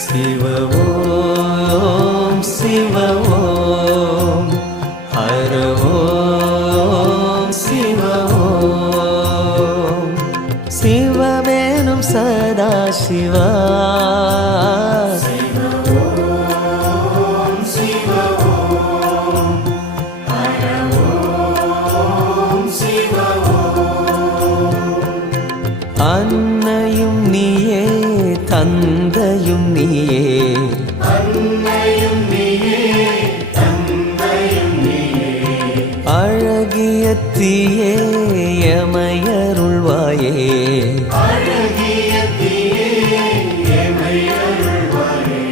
சிவவோம் சிவவோம் ஹரவோம் சிவவோம் சிவமேனும் சதா சிவா. அன்னையும் நீ தந்தையும் நீயே. அழகிய தீயே எமையருள்வாயே. அழகிய தீயே எமையருள்வாயே